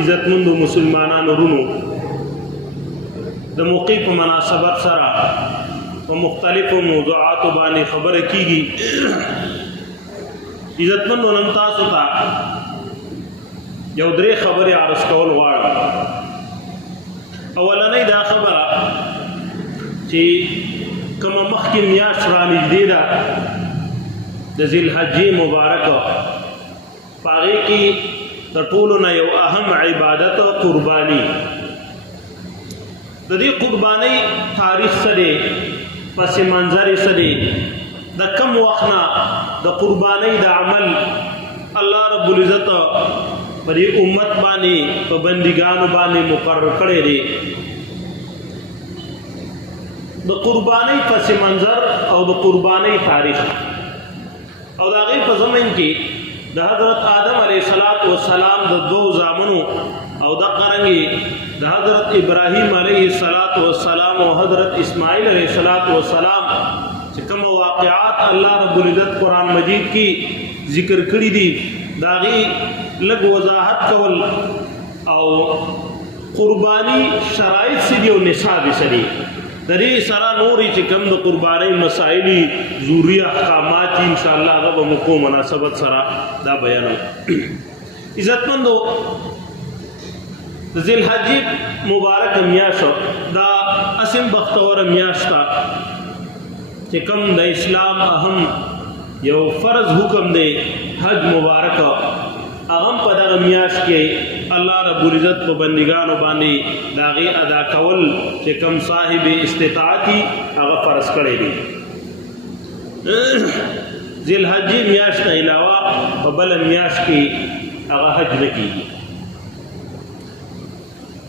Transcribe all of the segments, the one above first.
عزتمند مسلمانانو رونو د موقع په مناسبت سره په مختلفو موضوعاتو باندې خبره کیږي. عزتمندو نن تاسو ته یو درې خبرې عرض کول غواړم. اولنۍ دا خبره چې کومه مخکې میاشت رانږدې ده د ذوالحجې مبارکه، په هغې کې د ټولو نه یو اهم عبادت قرباني. د دې قربانۍ تاریخ څه دی، پس منظر یې څه دی، د کم وخت نه د قربانۍ د عمل الله رب العزت په دې امت باندې په بندګانو باندې مقرر کړی دی. د قربانۍ پس منظر او د قربانۍ تاریخ او د هغې په ضمن کې د حضرت آدم علیه السلام د دوو زامنو او دقرنګې د حضرت ابراهیم علیه السلام او حضرت اسماعیل علیه السلام چې کوم واقعات الله رب العزت قرآن مجید کې ذکر کړي دي د هغې لږ وضاحت کول او قرباني شرایط څه دي او نصاب څه دي، د دې سره نورې چې کوم د قربانۍ مسایلې ضروري احکامات دي انشاءالله هغه به مو په مناسبت سره دا بیانوم. عزتمندو د ذوالحجې مبارکه میاشت دا اسم بختوره میاشت ده چې کوم د اسلام اهم یو فرض حکم دی حج مبارکه، هغه په دغه میاشت کې الله رب العزت په بندګانو باندې د هغې ادا کول چې کوم صاحب استطاعتي هغه فرض کړی دی. ذوالحجې میاشت نه علاوه په بله میاشت کې هغه حج نه کېږي.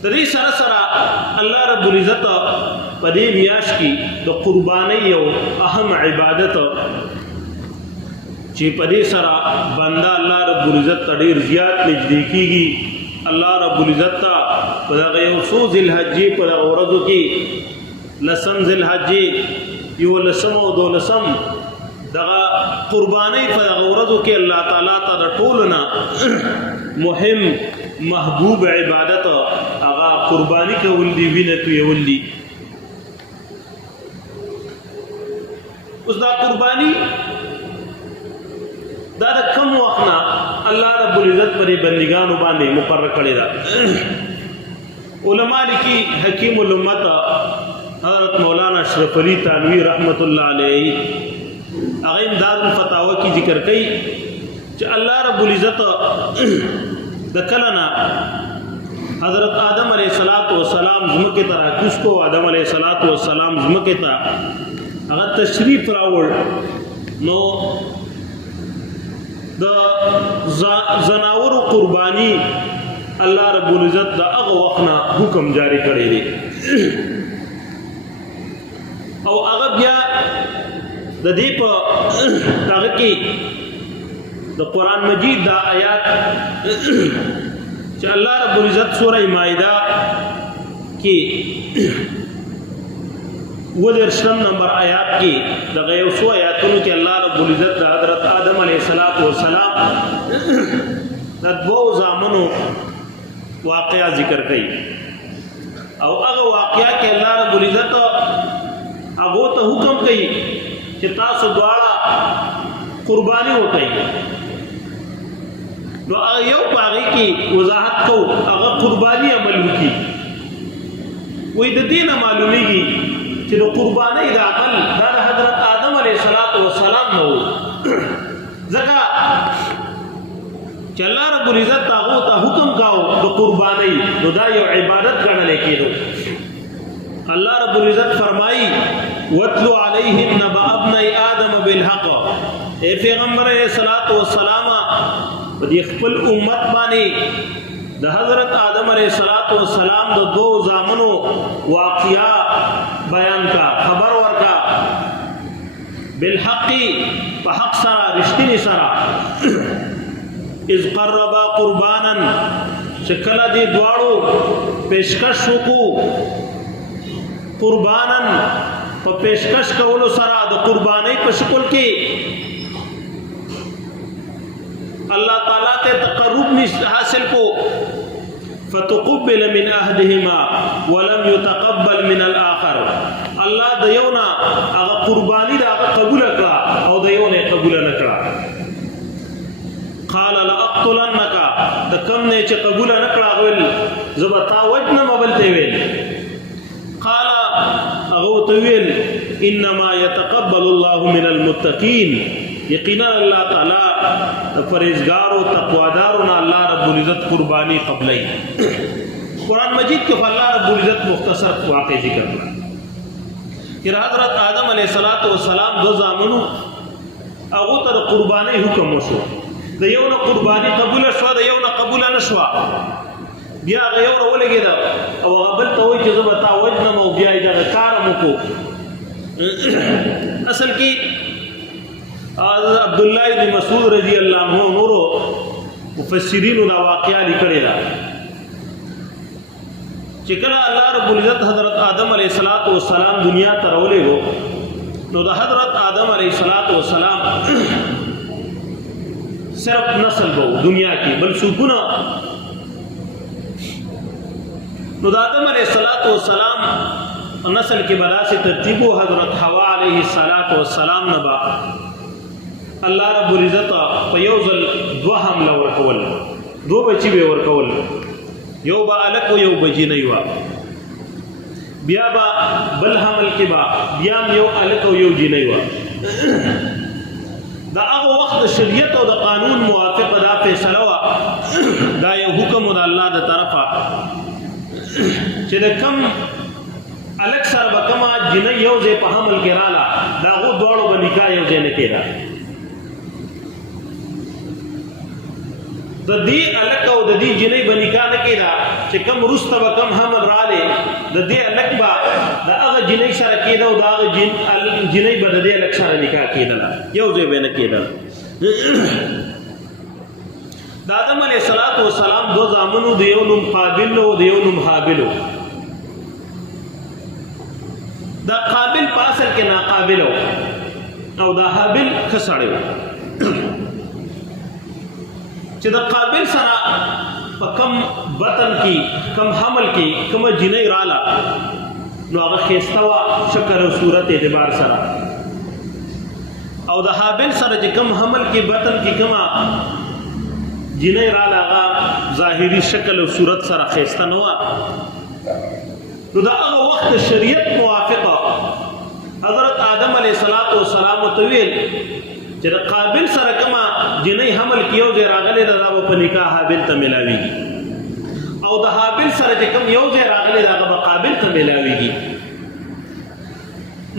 د دې سره سره الله رب العزت په دې میاشت کې د قربانۍ یو اهم عبادت چې په دې سره بنده الله رب العزت ته ډېر زیات نږدې کېږي. الله رب العزت ته په دغه یو څو ذوالحجې په دغه ورځو کې 10 ذوالحجې 11 او 12 دغه قربانۍ په دغه ورځو کې الله تعالی ته د ټولو نه مهم محبوب عبادت هغه قرباني کول دي، وینه تویول دي. اوس دا قرباني دا د کم وخت نه الله رب العزت پر بندګانو باندې مقرر کړی ده. علما لیکي حکیم الامت حضرت مولانا اشرف علي تانوی رحمت الله علیه هغه دار الفتاوا کې ذکر کوي چې الله رب العزت د کله نه حضرت آدم علیه السلام ځمکې ته راکوز کو، آدم علیه السلام ځمکې ته هغه تشریف راوړ، نو د زناورو قرباني الله رب العزت د هغه وخت نه حکم جاری کړی دی او هغه بیا د دې په هغه کې د قرآن مجید دا آیات چې الله رب العزت سوره مائده کې 19 نمبر آیات کې دغه یو څو آیاتونو کې الله رب العزت د حضرت آدم علیه السلام د دوو زامنو واقعا ذکر کړي او هغه واقعا کې الله رب العزت هغه ته حکم کوي چې تاسو دواړه قرباني وکړئ. نو یو باغی کې وضاحت کو هغه قرباني عمل وکړي. وې د دې نه معلومیږي چې د قربانۍ د عمل دا د حضرت آدم علیه السلام نه و، ځکه چې الله رب العزت هغو ته حکم کاو د قربانۍ، نو دا یو عبادت ګڼلی کېدو. الله رب العزت فرمایي وَاتْلُ عَلَيْهِمْ نَبَأَ ابْنَيْ آدَمَ بِالْحَقِّ، اے پیغمبر علیه السلام په دې خپل امت باندې د حضرت آدم علیه السلام د دوو زامنو واقعا بیان کا، خبر ورکا بالحق په حق سره رښتینی سره. اذ قربا قربانا چې کله دې دواړو پیشکش وکړو قربانا په پیشکش کولو سره د قربانۍ په شکل کې الله تعالی ته تقرب حاصل کو فتقبل من احدهما ولم يتقبل من الاخر الله د یونا هغه قربانی دا قبول کړه او د یو نه قبول نه کړه قال لاقتلنك د کم نه چې قبول نه کړه ول زبتا وجنه مبلته ویل قال او تویل انما يتقبل الله من المتقين یقینا الله تعالی پرهیزګار او تقوادار او الله رب العزت قربانی قبلای قرآن مجید کې الله رب العزت مختصر واقع ذکر کړ کہ حضرت آدم علیہ السلام دو زامنو هغه ته قربانی حکم وشو د یو نه قربانی قبول شو د یو نه قبول نه شو بیا غيور ولګید او قبل ته وای چې زبتا وجنه مو بیا دا کار مو اصل کې عبد الله بن مسعود رضی الله عنه نورو مفسرین دا واقعا لیکلی دا چې کله الله رب العزت حضرت آدم علیہ السلام دنیا ته راولېږو نو د حضرت آدم علیہ السلام صرف نسل وو دنیا کې بل سکونه نو د آدم علیہ السلام نسل کې بلا سے ترتیب حضرت حوا علیہ السلام نبا الله رب العزت په یو ځل دوه حمله ورکول دوه بچي به ورکول یو با الک یو بجی نه یو بیا با بل حمل کې با بیا یو الک یو جی نه یو دا هغه وخت شریعت او د قانون موافق دا فیصله وا دا یو حکم د الله د طرفه چې د کم الک سره به کما جنې یو ځای په حمل کې رااله دا غو دوړو به نکاح یو ځای نه کېده د دې الک او د دې جنې به نکاح نه کېده چې کم رسته به کم حمل رااله د دې الک به د هغه جنې سره کېده او د هغه جنې به د دې الک سره نکاح کېده یو ځای به نه کېده د آدم علیہ السلام دو زامنو د یو نوم قابل او د یو نوم حابل دا قابل په اصل کې ناقابل او دا حابل خسړیو چې دا قابل سره په کم بطن کې کم حمل کې کوم جنې رااله نو هغه خيستوا شکل او صورت اعتبار سره او دا حابل سره چې کم حمل کې بطن کې کما جنې رااله هغه ظاهري شکل او صورت سره خيسته نو نو دا هغه وخت شریعت موافقه حضرت آدم علیہ السلام تویل چې د قابل سره کما جنې حمل کیو ځای راغلی دا په نکاح حابل ته ملاويږي او د حابل سره چې کم یو ځای راغلی دا په قابل ته ملاويږي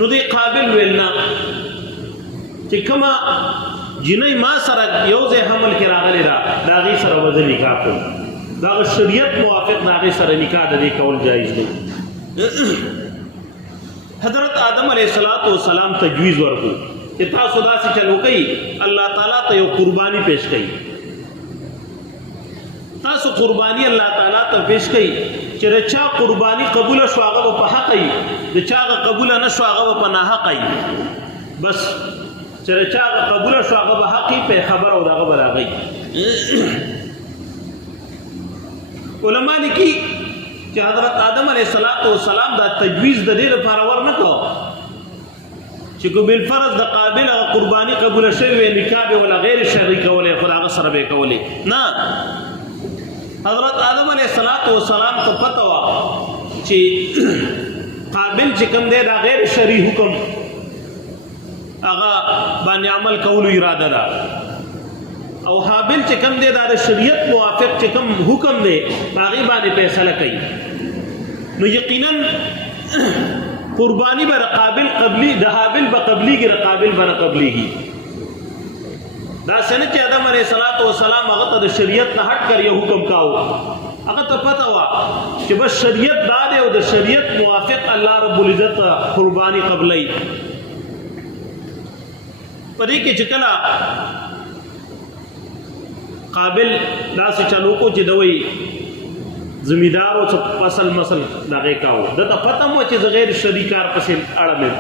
نو دی قابل ویلنا چې کما جنې ما سره یو ځای حمل کې راغلی دا غي سره وځي نکاح کوي دا شریعت موافق دا غي سره نکاح د دې کول جایز دی حضرت آدم علیہ السلام تجویز ورکو چې تاسو داسې چلو کوي الله تعالی ته یو قربانی پیش کوي تاسو قربانی الله تعالی ته پیش کوي چې رچا قربانی قبول شو هغه په حق ای د چا قبول نه شو هغه په نه حق ای بس چې رچا قبول شو هغه په حق په خبر او دغه براغی علماء لیکي چې حضرت آدم علیہ السلام دا تجویز د دې لپاره ورنکو چې کو بل فرض د قابل قربانی قبول شوی نکاح ولا غیر شرعي کوله خدای سره به کوله نه حضرت آدم علیہ السلام ته پته وا چې قابل چې کوم دی دا غیر شرعي حکم هغه باندې عمل کولو اراده ده او حابل چې کوم دی دا شریعت موافق چې کوم حکم دی هغه باندې فیصله کوي نو یقینا قربانی بر قابل قبلی د حابل به قبلیږي د قابل بر قبلیږي دا څنګه چې آدم علیہ السلام هغه ته د شریعت نه هټ کر یو حکم کاو هغه ته پته وا چې بس شریعت دا دی او د شریعت موافق الله رب العزت قربانی قبلای پدې کې چې کله قابل دا څه چلو کو چې دوی زمیدار او فصل مسل دغه کاو دته پته مو چې غیر شرعي کار پسې اړه مې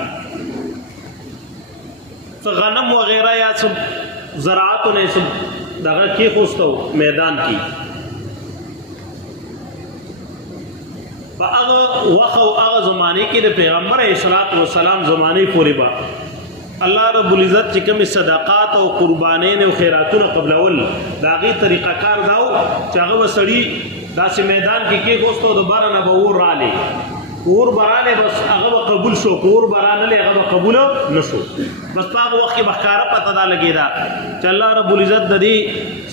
غنم وغیرہ یا سب زراعت نه سب دغه کې خوستو میدان کې په هغه وخت او هغه زمانه کې د پیغمبر اسلام و سلام زمانه پورې با الله رب العزت چې کوم صدقات او قربانین او خیراتونه قبلول دا غي طریقه کار داو چې هغه وسړي داسې میدان کې غوستو د بار نه به ور رااله اور براله بس هغه قبول شو اور برانه له هغه قبول نشو بس هغه وخت کې بخاره پته دا لګیدا چې الله رب العزت د دې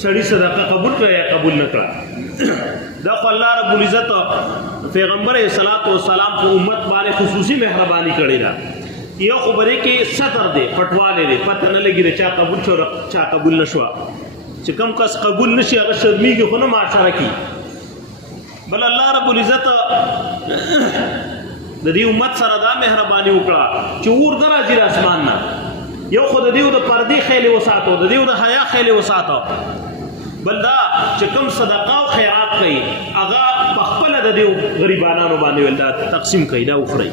سړي صدقه قبول کړي قبول نکړه دا خو الله رب العزت پیغمبر صلوات و سلام په امت باندې خصوصي مهرباني کړې ده یو خبره کې ستر دی پټواله دی پته نه لګي چې قبول شو چا قبول نشو چې کوم کس قبول نشي هغه شرمېږي خو نه معاشره کی بل الله رب العزت د دې امت سره دا مهرباني وکړه چې ور درځي اسمان نه یو خو د دې د پردي خېلې وساتو د دې د حیا خېلې وساتو بل دا چې کوم صدقه او خیرات کوي هغه په خپل د دې غریبانو باندې ولدا تقسیم کوي دا وخوري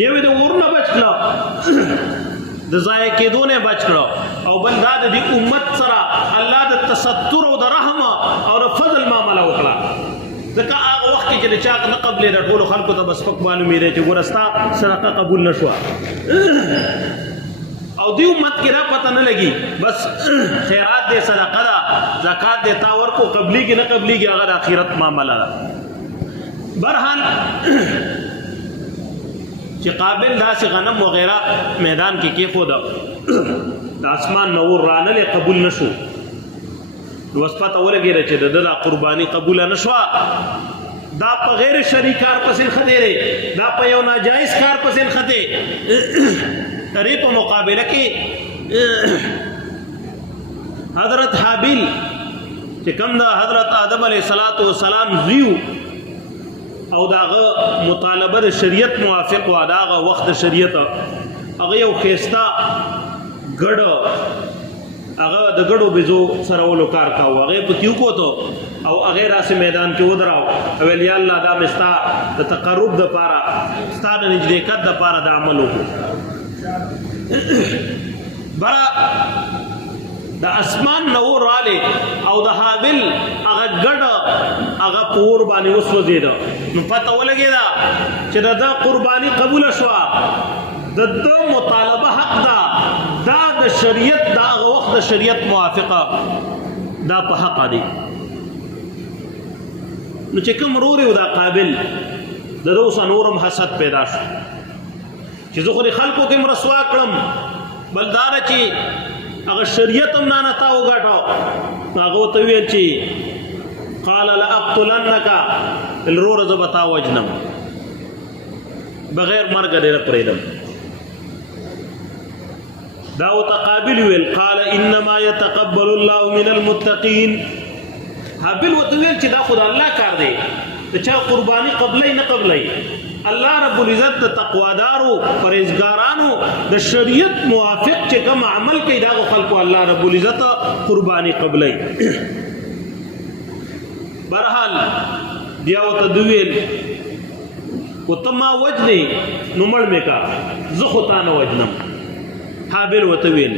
نیوي د ورنه بچلو د ضایع کېدو نه بچ کړو او بل دا د دې امت سره الله د تستر او د رحم او د فضل معاملې وکړه ځکه هغه وخت کې چې چا نه قبلې د ټولو خلکو ته بس پک معلومې دی چې ګورستا صدقه قبول نشو او دې امت کې را پته نه لګي بس خیرات دې صدقه دا زکات دې تا ورکو قبلي کې نه قبلي کې هغه د آخرت معاملې برحال چې قابل داسې غنم وغیرہ میدان کې خود د اسمان نور رانه قبول نشو وسپته ولګیره چې د قرباني قبول نشو دا په غیر شرعي کار پسې خدای دا په یو ناجایز کار پسې خدای ترې په مقابله کې حضرت حابیل چې کوم د حضرت آدم علیه السلام زیو او داغه مطالبه د شریعت موافق و داغه وخت د شریعت هغه یو خيستا ګډ هغه د ګډو بيزو سره ولو کار کاوه هغه په کیو کوته او هغه راسه میدان کې ودراو او ویل یا الله دا مستا د تقرب د پاره ستاره نږدېکت د پاره د عمل وکړو برا د اسمان نور رااله او د حابل هغه ګډ هغه پور باندې وسوځید نو پته ولګیدا چې دا قرباني قبول شو د مطالبه حق دا د شریعت دا وخت د شریعت موافقه دا په حق دی نو چې کوم روري دا قابل د روس نورم حسد پیدا شو چې زه خو خلکو کې مرسوا کړم بلدار چې هغه شریعت هم نه تا وګټاو هغه ته ویل چې قال لا اقتلنك الرور زبتا وجنم بغیر مرګ دې پرېدم دا تقابل ویل قال انما يتقبل الله من المتقين حابل وتویل چې دا خدای الله کار دی چې قرباني قبلې نه قبلې الله رب العزت د تقوادارو پرهیزګارانو د شریعت موافق چې کوم عمل کوي دا خلکو الله رب العزت قرباني قبلې برحال بیا وته دویل وتما وجني نمړ میکا زه خو تا نه وجنم حابل وته ویل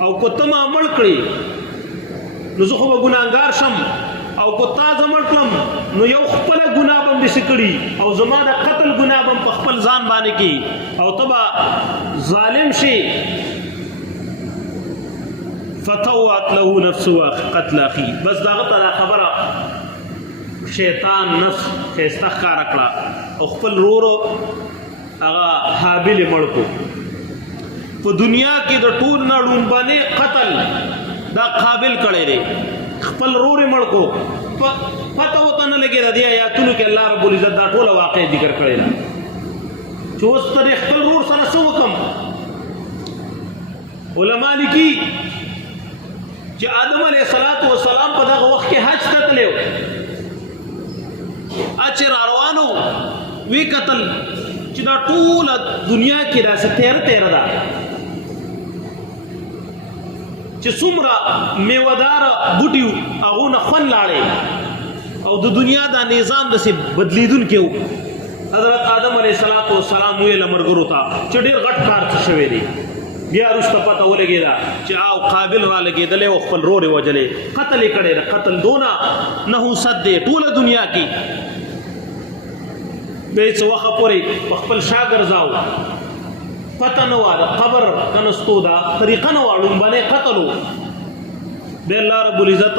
او کوتما مړ کړی نو زه خو ګناګار شم او کو تا زمړ کړم نو یو خپل ګناه باندې سکړي او زما د قتل ګناه باندې خپل ځان باندې کی او تبا ظالم شي فتوات له نفس قتل اخي بس دا غته خبره شیطان نفس استخار کړه او خپل رورو هغه حابل مړ کو په دنیا کې د ټول نړون باندې قتل دا قابل کړي دي خپل رور مړ کو پته وته نه لګي د آیاتونو کې الله رب العزت دا ټول واقع ذکر کړی دا چې اوس تر خپل رور سره څه وکم علما لیکي چې آدم علیه السلام په دغه وخت کې حج ته تلو اچر روانو وی قتل چې دا ټول دنیا کې راځي تیر ده چې څومره میوهدار بوټیو هغه نه خون لاړې او د دنیا دا نظام د څه بدلیدون کې حضرت آدم علیه السلام ویل مرګرو ته چې ډېر غټ کار څه شوی دی بیا رسته پته ولګیدا چې او قابل را لګیدل او خپل روري وجلې قتل کړي قتل دونا نه صد ټول دنیا کې به څه وخت پورې په خپل شا ګرځاو پته نه وه د قبر کنستو دا طریقه نه وه ړومبنی قتل و بیا الله رب العزت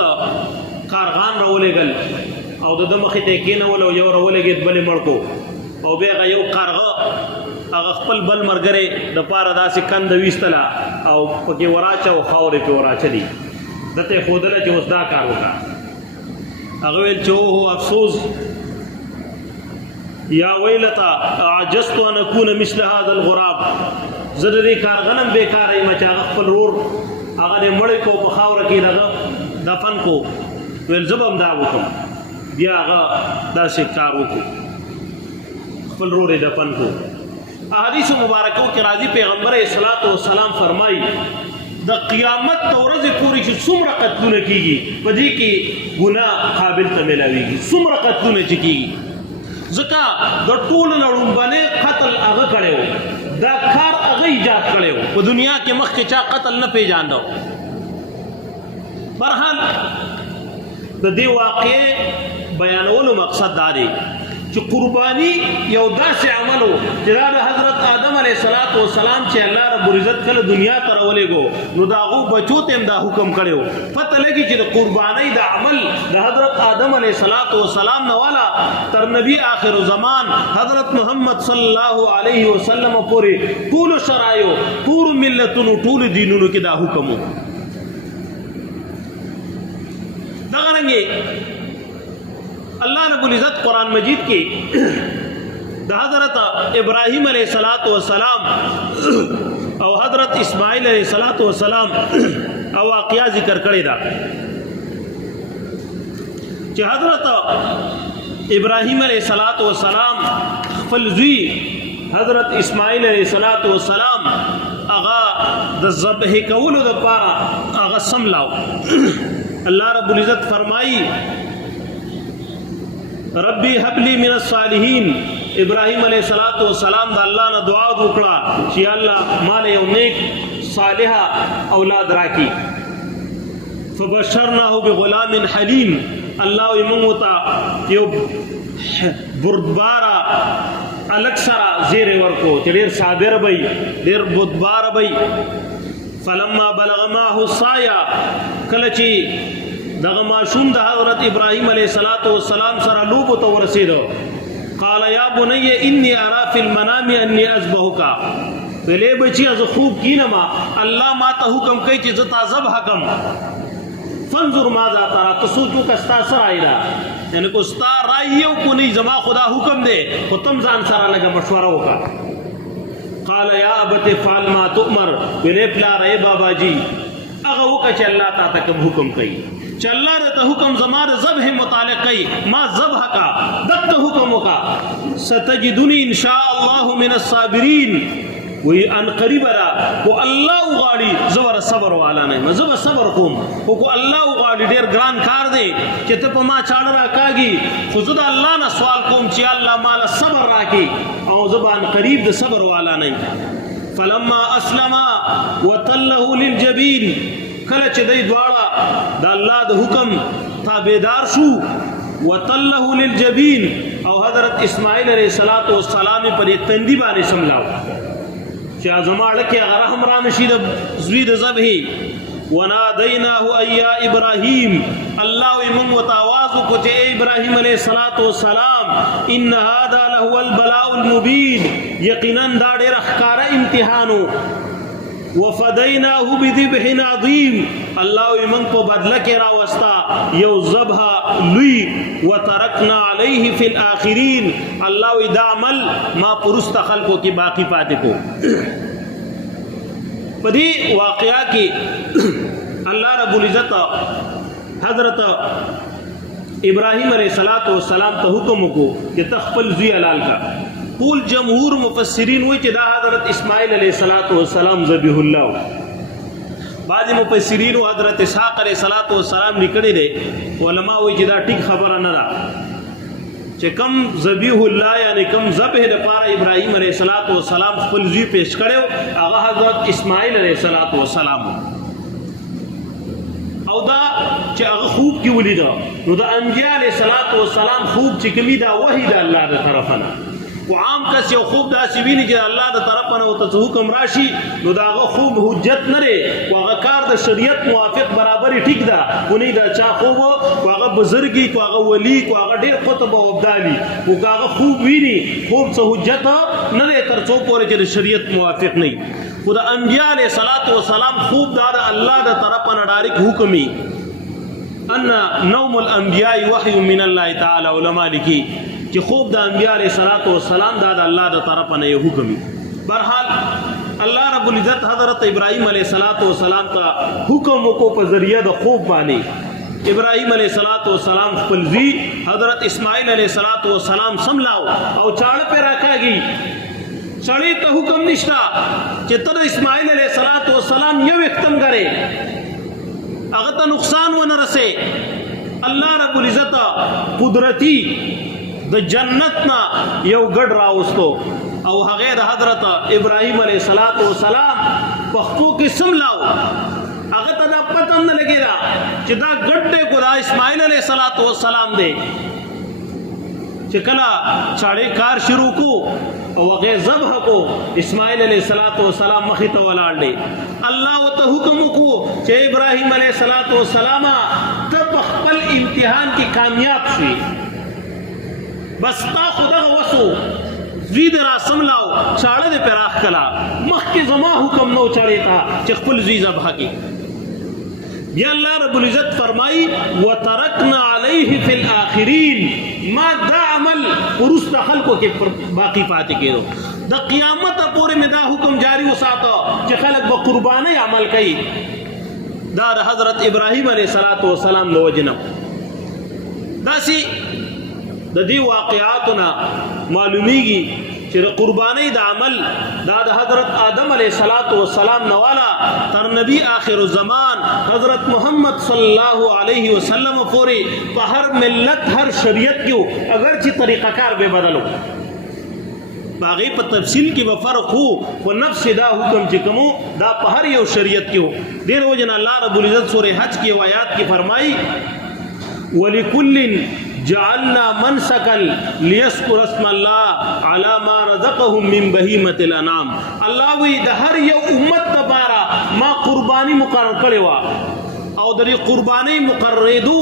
کارغان راولېږل او د ده مخې ته یې کېنول او یو راولېږېد بل یې مړ کړو او بیا هغه یو کارغه هغه خپل بل ملګری دپاره داسې کنده ویستله او پکې وراچه او خاورې پې وراچلي ده ته یې ښودله چې اوس دا کار وکړه هغه ویل چې اوهو افسوس یا ویلتا عجزت ان اكون مثل هذا الغراب زه د دې کارغه نه بېکاره یم چې هغه خپل ورور هغه دې مړی کو په خاوره کې دغه دفن کو ویل زه به هم دا وکړم بیا هغه داسې کار وکړو خپل ورور یې دفن کو احادیثو مبارکو کې راځي پیغمبر صلوات و سلام فرمایي د قیامت ته ورځې پورې چې څومره قتلونه کېږي په دې کې ګناه قابل ته میلاویږي څومره قتلونه چې کېږي ځکه د ټولو نه ړومبنی قتل هغه کړی و دا کار هغه ایجاد کړی و په دنیا کې مخکې چا قتل نه پیژانده برحال د دې واقعې بیانولو مقصد دا دی چې قربانی یو داسې عمل و چې دا د حضرت آدم علیه السلام چې الله رب العزت کله دنیا ته راولېږو نو د هغو بچو ته هم دا حکم کړی و پته لګي چې د قربانۍ د عمل د حضرت آدم علیه السلام نه والا تر نبی آخر زمان حضرت محمد صلی الله علیه وسلم پورې ټولو شرایو ټولو ملتونو ټولو دینونو کې دا حکم و دغه رنګې اللہ رب العزت قرآن مجید کی دا حضرت ابراہیم علیہ السلام او حضرت اسماعیل علیہ السلام او واقعہ ذکر کرے دا کہ حضرت ابراہیم علیہ السلام خپل زوی حضرت اسماعیل علیہ السلام اغا د ذبح کولو د پاره اغا سملاو اللہ رب العزت فرمائی ربی حبلی من الصالحین ابراہیم علیہ السلام دا اللہ نے دعا وکړه چې الله مال یو نیک صالحه اولاد راکی فبشرناه بغلام حلیم الله یې موږ ته یو بردبارا الک سره زیر ورکو چې ډېر صابر وي ډېر بردبار وي فلما بلغ معه السعی کله چې دغه ماشوم د حضرت ابراهیم علیه السلام سره لوبو ته ورسېدو قال یا بنی انی ارا فی المنام انی اذبحک ویلې بچی از خوب کینما الله ما ته حکم کوي چې زه تا ذبح کم فانظر ماذا ترى تسوچو کستا سره ایدا یعنی کو ستا رائے یو کو نه زما خدا حکم دے او تم ځان سره لګه مشوره وکړه قال یا ابت فعل ما تؤمر ویلې پلا رے بابا جی هغه وکړه چې الله تا ته کوم حکم کوي چې الله ته حکم زمار ذبح متعلق کوي ما ذبح کا دغه حکم وکا ستجدنی ان شاء الله من الصابرین وی ان قریب را کو الله غاړي زور صبر والا نه زب صبر کوم کو الله غاړي ډیر ګران کار دی چې ته په ما چاړه راکاږي خو زه د الله نه سوال کوم چې الله مال صبر راکړي او زبان قریب د صبر والا نه فلما اسلم وتله للجبین کله چې دوی دواړه د الله د حکم تابعدار شو وتله للجبین او حضرت اسماعیل علیہ السلام پر تندی باندې سملاو چې ازماړه کې هغه رحم را نشي د زوی د ذبح ونادیناه ایا ابراهیم الله یمن وتواز کو چې ابراهیم علیہ السلام ان هذا له البلاء المبین یقینا دا ډېر ښکاره امتحانو وفدیناه بذبح عظیم الله یمن په بدله کې راوستا یو ذبح لوی وترکنا علیه فی الاخرین الله دا عمل ما پرست خلقو کې باقی پاتې کو په دې واقعیا کې الله رب العزت حضرت ابراہیم علیہ السلام ته حکم وکړو چې تخپل زوی حلال کا ټول جمهور مفسرین وایي چې دا حضرت اسماعیل علیہ السلام ذبیح الله بعض مفسرین حضرت اسحاق علیہ السلام نکړي دي علما وایي چې دا ټیک خبره نه ده چې کم ذبیح الله یعنی کم ذبح لپاره ابراهیم علیہ السلام خپل زوی پیش کړو هغه حضرت اسماعیل علیہ السلام او دا چې هغه خوب کې ولید نو د انبیاء علیہ السلام خوب چې کمی دا وحی د الله تر طرفه نه خو عام کس یو خوب داسې ویني چې الله د طرفه نه ورته حکم راشي نو د هغه خوب حجت نه دی خو هغه کار د شریعت موافق برابر ټیک ده خو نه د چا خوب خو هغه بزرګي خو هغه ولی خو هغه ډېر قطب او ابدالي خو هغه خوب ویني خوب څه حجت نه دی تر څو پورې چې د شریعت موافق نه خو د انبیاء علیه الصلاۃ والسلام خوب دا د الله د طرفه نه ډایرک حکمي ان نوم الانبیاء وحی من الله تعالی علماء لیکي چې خوب د انبیاء علیه الصلاۃ والسلام دا د الله د طرفه نه یو حکمي برحال الله رب العزت حضرت ابراهیم علیه السلام ته حکم وکړو په ذریعہ د خوب باندې ابراهیم علیه السلام خپل زوی حضرت اسماعیل علیه السلام سملاو او چاړه په راکاږي سړی ته حکم نشتا چې ته اسماعیل علیه السلام یو وختم غره هغه ته نقصان ونه رسې الله رب العزت قدرتی د جنت نا یو ګډ راوستو او هغه د حضرت ابراهیم علیه السلام پښتو کې سملاو هغه ته دا پته نه لګیدا چې دا ګډ دی ګورا اسماعیل علیه السلام دی چې کله چاړې کار شروع کو او هغه ذبح کو اسماعیل علیه السلام مخې ته ولاړ دی الله ته حکم وکړو چې ابراهیم علیه السلام ته په خپل امتحان کې کامیاب شي بس تا خدغه وسو زوی د راسم لاو چاړه د پراخ کلا مخکې زما حکم نو چاړې تا چې خپل زوی ذبح کړي یا الله رب العزت فرمای وترکنا علیه فی الاخرین ما دا عمل ورست خلقو کې باقی پاتې کېدو د قیامت پورې مې دا حکم جاری وساته چې خلق به قربانی عمل کوي دا د حضرت ابراهیم علیه السلام نو وجنه داسي د دې واقعاتنا معلومیږي چې قربانی د عمل دا د حضرت آدم علیه السلام نوالا تر نبی آخر الزمان حضرت محمد صلی الله علیه وسلم پورې په هر ملت هر شریعت کې اگر چې طریقہ کار به بدلو باغی په تفصیل کې به فرق هو او نفس دا حکم چې کوم دا په هر یو شریعت کې ډیر وجن الله رب العزت سورہ حج کې آیات کې فرمایي ولکل جعلنا منسكا ليذكر اسم الله على ما رزقهم من بهيمة الانعام الله وی د هر یو امت لپاره ما قربانی مقرر کړی و او د قربانی مقرریدو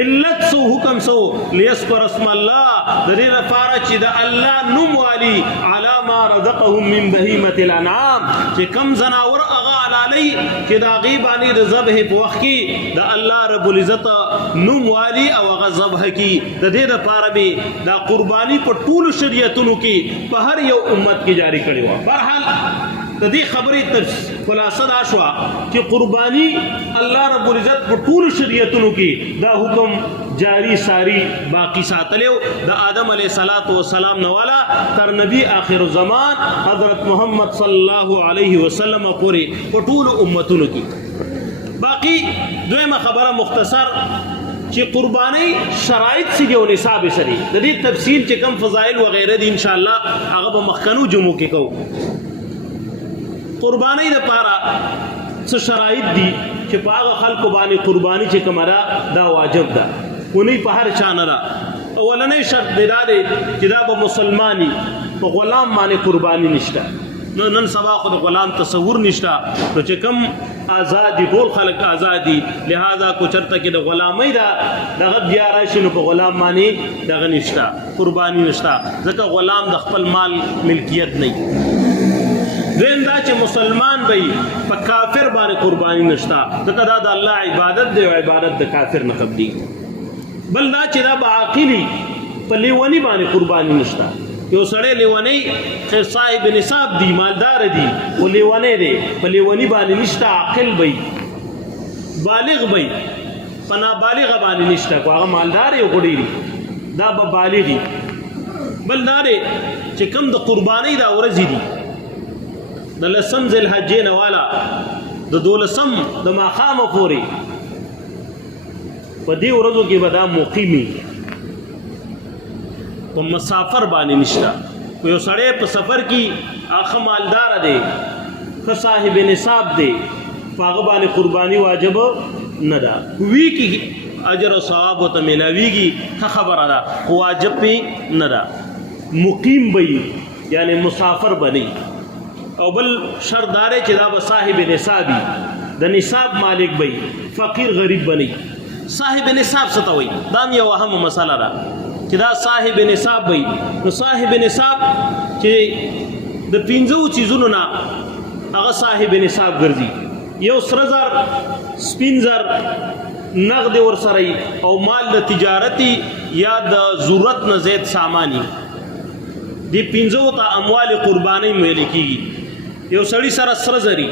علت سو حکم سو ليذكر اسم الله د دې لپاره چې د الله نوم والی على ما رزقهم من بهيمة الانعام چې کم زناور اغا علی چې دا غیبانی د ذبح په وخت کې د الله رب العزت نوم والی او هغه ذبح کی د دې لپاره به دا قربانی په ټولو شریعتونو کې په هر یو امت کې جاری کړی و برحال د دې خبرې خلاصه دا شو چې قربانی الله رب العزت په ټولو شریعتونو کې دا حکم جاری ساری باقی ساتلیو د آدم علیہ السلام نوالا تر نبی آخر الزمان حضرت محمد صلی الله علیه وسلم پورې په ټولو امتونو کې باقی دویمه خبره مختصر چې قربانی شرایط سي دی او نصاب سره د دې تفصیل چې کم فضائل و غیره دي ان شاء الله هغه به مخکنو جمعو کې کو قربانی لپاره څه شرایط دي چې په هغه خلکو باندې قربانی چې کومه دا واجب ده ونی په هر چا نه را اولنې شرط دی چې دا به مسلمانی په غلام باندې قربانی نشته نن سبا خو د غلام تصور نشته نو چې کم آزادی ټول خلک آزادی لہذا کو چرته کې د غلامۍ دا دغه بیا راشي نو په غلام باندې دغه نشته قربانی نشته ځکه غلام د خپل مال ملکیت نه زين دا چې مسلمان به په کافر باندې قربانی نشتا ځکه دا د الله عبادت دی او عبادت د کافر نه قبلي بل دا چې دا عاقلی په لیونی باندې قربانی نشتا یو سړی لیونی صاحب نصاب دی مالدار دی او لیونی دی په لیونی باندې نشتا عاقل به بالغ به په نابالغ باندې نشتا هغه مالدار یو غړي دا به بالغ بل دا چې کوم د قربانی دا ورځ دي د لسم ذل حجین والا د دولسم د ماقام پوري په دې ورځو کې به دا مقیمی په مسافر باندې نشتا یو سړی په سفر کې اخ مالدار دی که صاحب نصاب دی هغه باندې قربانی واجب نه ده وی کې اجر او ثواب ته ملاویږي خبره ده واجب نه ده مقیم بی یعنی مسافر بنی او بل شرط داره چې دا به صاحب نصابی د نصاب مالک بی فقیر غریب بنی صاحب نصاب څه ته وایي دا هم یو اهمه مسله ده چې دا صاحب نصاب بی نو صاحب نصاب چې د 15 چیزونو نه هغه صاحب نصاب ګرځي یو سره زر سپین زر نقد ورسره او مال د تجارتی یا د ضرورت نه زیات سامانی دی 15 ته اموال قربانی ویل کیږي یو سړی سره سره زری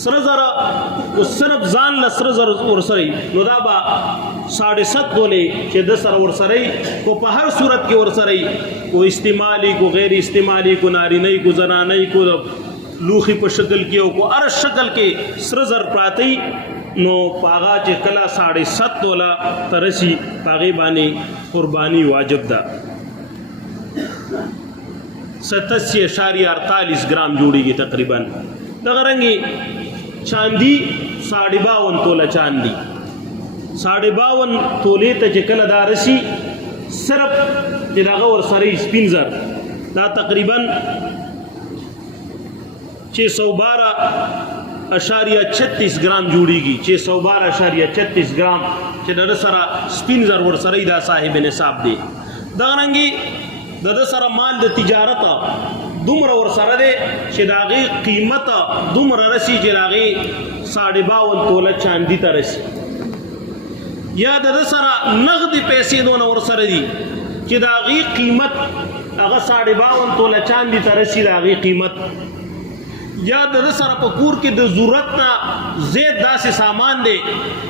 سره زره او صرف ځان له سره زر ورسره نو دا با 7.5 تولې چې د سره ورسره کو په هر صورت کې ورسره کو استعمالی کو غیر استعمالی کو نارینه کو زنانه کو لوخي په شکل کې او کو هر شکل کې سره زر پراتی نو پاغا چې کلا 7.5 تولا ترسي پاغي باندې قرباني واجب ده 87.48 گرام جوړیږي تقریبا دغه رنګي چاندي 52.5 تولا چاندي 52.5 تولې ته چې کله دارسي صرف چې دغه ور سره سپینزر دا تقریبا 612.36 گرام جوړیږي 612.36 گرام چې د سره سپینزر ور سره دا صاحب نصاب دی دا رنګي د سره مال د تجارت دومره ور سره دی چې داغي قیمت دومره رسی چې داغي 52 توله چاندي ته رسی یا د سره نغدي پیسې دونه ور سره دي چې داغي قیمت هغه 52 توله چاندي ته رسی داغي قیمت یا د سره په کور کې د ضرورت نه زیات داسې سامان دی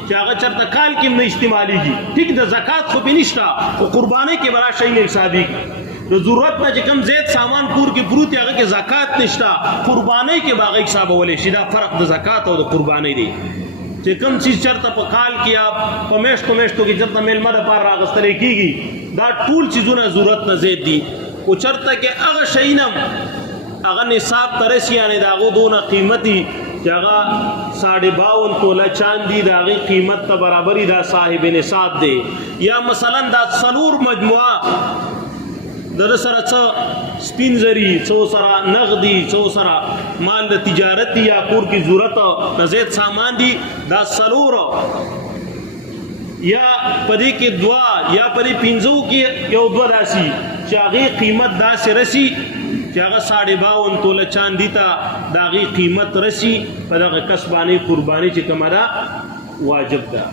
چې هغه چرته کال کې نه استعماليږي ټیک د زکات خو بنشتا او قرباني کې برا شي نه حسابيږي د ضرورت نه چې کم زیات سامان کور کې پروت هغه کې زکات نشتا قرباني کې باغ حساب ولې شي دا فرق د زکات او د قرباني دی چې کم چیز چرته په کال کې یا په میاشتو کې چرته میل مده پر راغستل کېږي دا ټول چیزونه ضرورت نه زیات دي او چرته کې هغه شینم هغه نصاب ترسي یعنی داغو دونه قیمتي چې هغه 52 توله چاندي داغي قیمت ته برابرۍ دا صاحب نصاب دی یا مثلا دا څلور مجموعه در سره څه سپین زری څو سره نغدي څو سره مال د تجارت یا کور کی ضرورت نزيد سامان دي دا څلور یا پدې کې دوا یا پدې 15 کې یو دوا داسي چې هغه قیمت داسې رسی چې هغه 52 توله چاندي ته داغي قیمت رسی په دغه کسبانی قربانی چې کومه واجب ده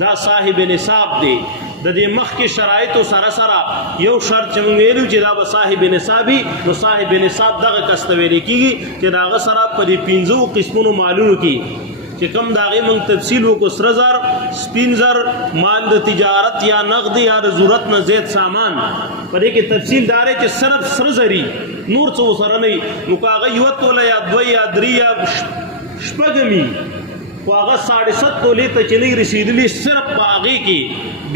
دا صاحب نصاب دی د دې مخ کې شرایط سره سره یو شرط چې موږ ویلو چې دا به صاحب نصابي نو صاحب نصاب دغه کستوي کېږي چې داغه سره په دې 15 قسمونو مالونو کې چې کم داغه موږ تفصیل وکړو سرزر سپینزر مال د تجارت یا نقد یا د ضرورت نه زیات سامان په دې کې تفصیل دار چې صرف سرزري نور څه سره نه نو کاغه یو توله یا 2 یا 3 یا شپږمی واغه 7.5 تولې ته چلی رسیدلی صرف باغی کې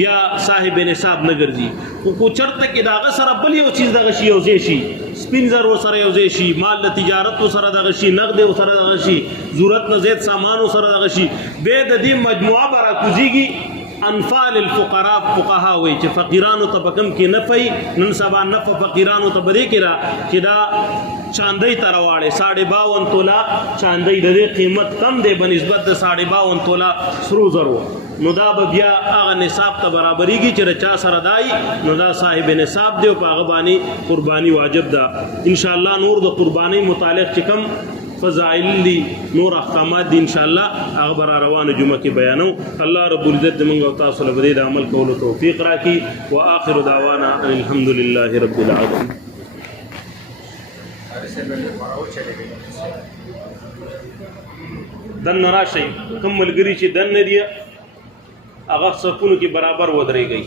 بیا صاحب نصاب نه ګرځي او کو چرته کې داغه سره بل یو چیز دغه شی او زی شي سپینزر و سره یو زی شي مال د تجارت و سره دغه شی نقد و سره دغه شی ضرورت نه زیات سامان و سره دغه شی به د دې مجموعه برا کوزيږي انفال الفقراء فقها وي چې فقیرانو ته بکم کې نفي نن سبا نف فقیرانو ته بری کړه چې دا چاندي ترواړي 52 تولا چاندي د قیمت کم دی بنسبت د 52 تولا سرو زرو نو دا بیا هغه نصاب ته برابرېږي چې چا سره دای نو دا صاحب نصاب دی او په هغه باندې قرباني واجب ده ان شاء الله نور د قرباني متعلق چې کم فضائل دي نور احکامات دي ان شاء الله هغه بر روانه جمعه کې بیانو الله رب العزت موږ او تاسو له دې عمل کولو توفیق راکړي واخر دعوانا الحمد لله رب العالمين دن راشي کوم ملګری چې دن دی هغه صفونو کې برابر ودرېږي